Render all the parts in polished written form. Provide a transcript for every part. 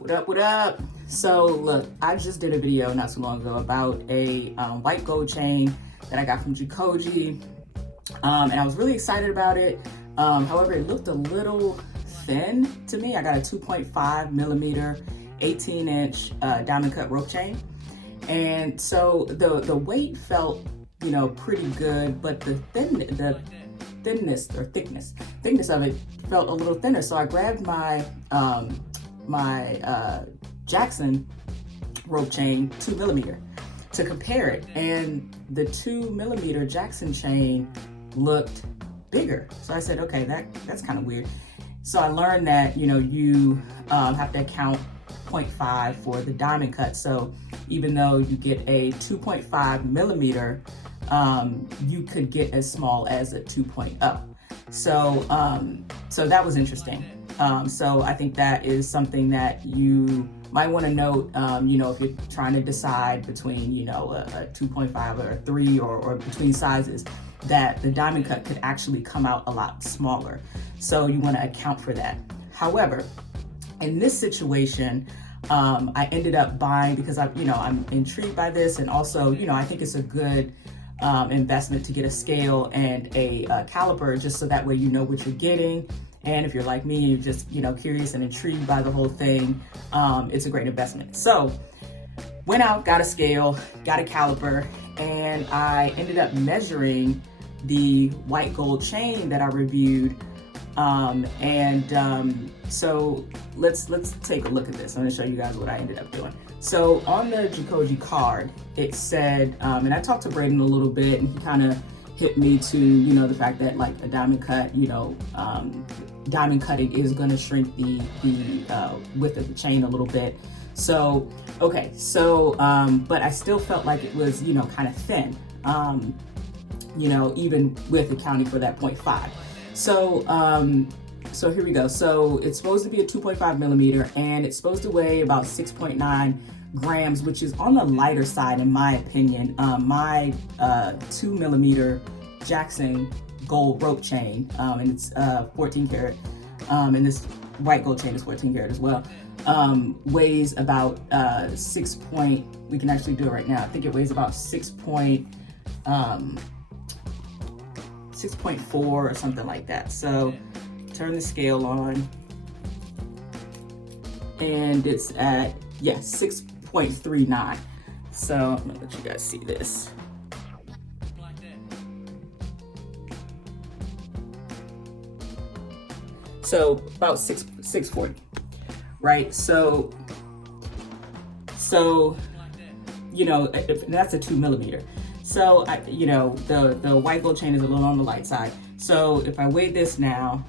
What up, what up? So look, I just did a video not too long ago about a white gold chain that I got from Jacoje, and I was really excited about it. However, it looked a little thin to me. I got a 2.5 millimeter, 18-inch diamond cut rope chain. And so the weight felt, you know, pretty good, but the thickness of it felt a little thinner. So I grabbed my Jackson rope chain 2 millimeter to compare it, and the 2 millimeter Jackson chain looked bigger. So I said, okay, that's kind of weird. So I learned that, you know, you have to account 0.5 for the diamond cut. So even though you get a 2.5 millimeter, you could get as small as a 2.0. So that was interesting. So I think that is something that you might want to note, you know, if you're trying to decide between, you know, a 2.5 or a 3 or between sizes, that the diamond cut could actually come out a lot smaller. So you want to account for that. However, in this situation, I ended up buying because I'm intrigued by this, and also, you know, I think it's a good investment to get a scale and a caliper, just so that way you know what you're getting. And if you're like me, you're just, you know, curious and intrigued by the whole thing, it's a great investment. So went out, got a scale, got a caliper, and I ended up measuring the white gold chain that I reviewed. So let's take a look at this. I'm gonna show you guys what I ended up doing. So on the Jacoje card, it said, and I talked to Braden a little bit, and he kind of hit me to, you know, the fact that like a diamond cut, you know, diamond cutting is gonna shrink the width of the chain a little bit. So, okay, so, but I still felt like it was, you know, kind of thin, you know, even with accounting for that 0.5. So here we go. So it's supposed to be a 2.5 millimeter, and it's supposed to weigh about 6.9 grams, which is on the lighter side in my opinion. My 2 millimeter Jackson gold rope chain, and it's 14 karat, and this white gold chain is 14 karat as well, weighs about we can actually do it right now. I think it weighs about 6.4 or something like that. So turn the scale on, and it's at, 6.39. So I'm gonna let you guys see this. So about 640, right? So you know, that's a 2 millimeter. So you know, the white gold chain is a little on the light side. So if I weigh this now,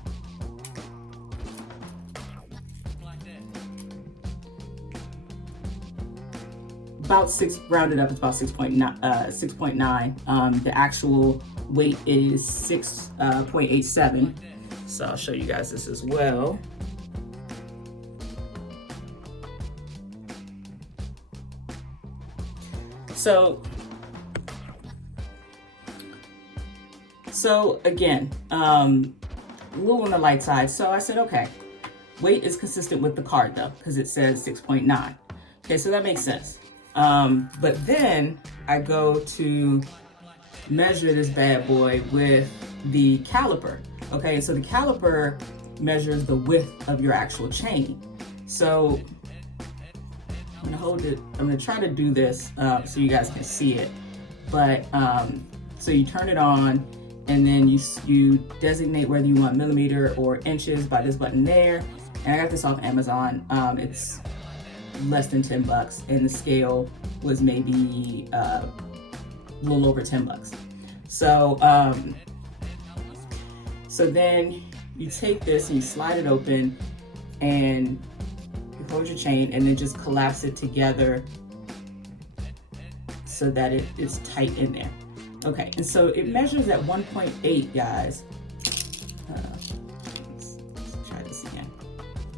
about rounded up, it's about 6.9. The actual weight is 6.87. So I'll show you guys this as well. So again, a little on the light side. So I said, okay, weight is consistent with the card though, because it says 6.9. Okay, so that makes sense. But then I go to measure this bad boy with the caliper. Okay, so the caliper measures the width of your actual chain. So I'm gonna hold it, I'm gonna try to do this so you guys can see it. But so you turn it on, and then you designate whether you want millimeter or inches by this button there. And I got this off Amazon. It's less than $10, and the scale was maybe a little over $10. So so then you take this and you slide it open, and you hold your chain, and then just collapse it together so that it is tight in there. Okay, and so it measures at 1.8, guys. Let's try this again.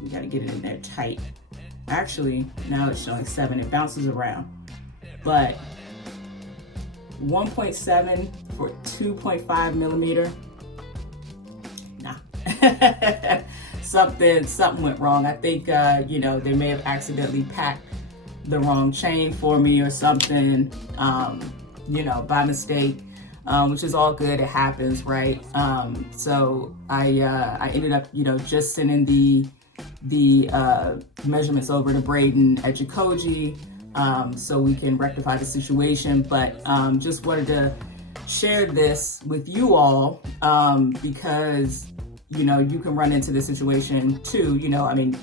You gotta get it in there tight. Actually, now it's showing 7, it bounces around. But 1.7 for 2.5 millimeter, nah. something went wrong. I think, you know, they may have accidentally packed the wrong chain for me or something, you know, by mistake, which is all good. It happens, right? So I ended up, you know, just sending the measurements over to Braden at Jacoje, so we can rectify the situation. But just wanted to share this with you all, because, you know, you can run into this situation too. You know, I mean,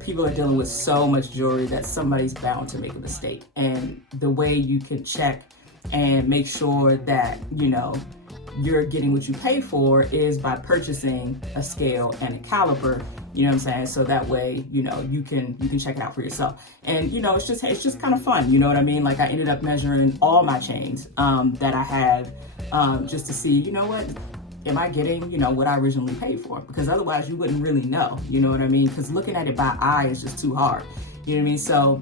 people are dealing with so much jewelry that somebody's bound to make a mistake. And the way you can check and make sure that, you know, you're getting what you pay for is by purchasing a scale and a caliper. You know what I'm saying? So that way, you know, you can check it out for yourself. And, you know, it's just kind of fun. You know what I mean? Like, I ended up measuring all my chains that I had, just to see, you know what, am I getting, you know, what I originally paid for? Because otherwise you wouldn't really know, you know what I mean? Because looking at it by eye is just too hard. You know what I mean? So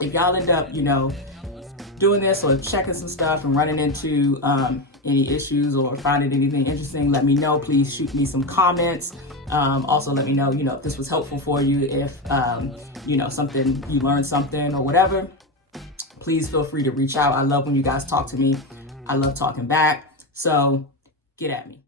if y'all end up, you know, doing this or checking some stuff and running into any issues or finding anything interesting, let me know. Please shoot me some comments. Also let me know, you know, if this was helpful for you, if, you know, you learned something or whatever. Please feel free to reach out. I love when you guys talk to me. I love talking back. So get at me.